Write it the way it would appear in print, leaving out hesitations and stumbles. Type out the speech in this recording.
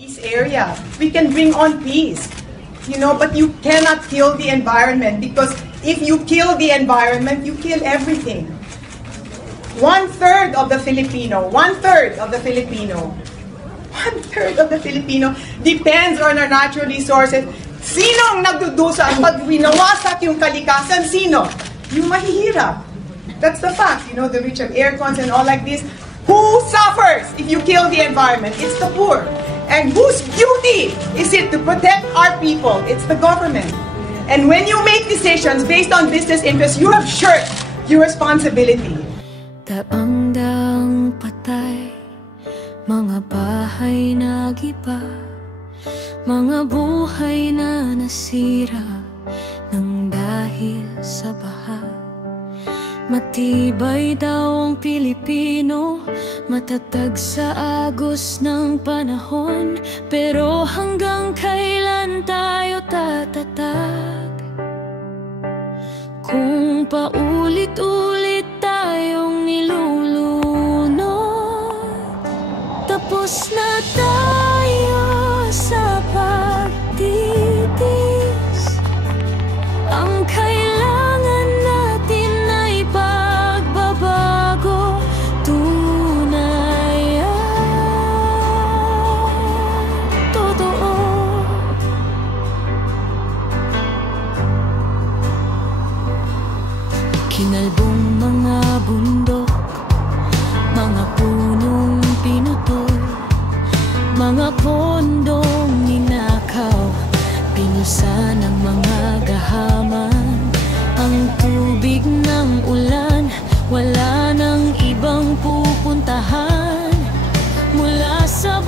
peace area. We can bring on peace, but you cannot kill the environment, because if you kill the environment, you kill everything. One-third of the Filipino depends on our natural resources. Sinong nagdudusa pag winawasak yung kalikasan? Sino? Yung mahihirap. That's the fact. The rich have air cons and all like this. Who suffers if you kill the environment? It's the poor. And whose duty is it to protect our people? It's the government. And when you make decisions based on business interests, you have shirked your responsibility. Daang-daang patay, mga bahay na giba, mga buhay na nasira nang dahil sa baha. Matibay daw ang Pilipino, matatag sa agos ng panahon, pero hanggang kailan tayo tatatag? Kung paulit-ulit tayong nilulunod, tapos na tayo sa pagtitis. Ang kailangan natin ay pagbabago, tunay at totoo. Kinalbong mga bundok, mga punong pinutol, mga pondong ninakaw, pinusa ng mga gahaman. Ang tubig ng ulan, wala nang ibang pupuntahan. Mula sa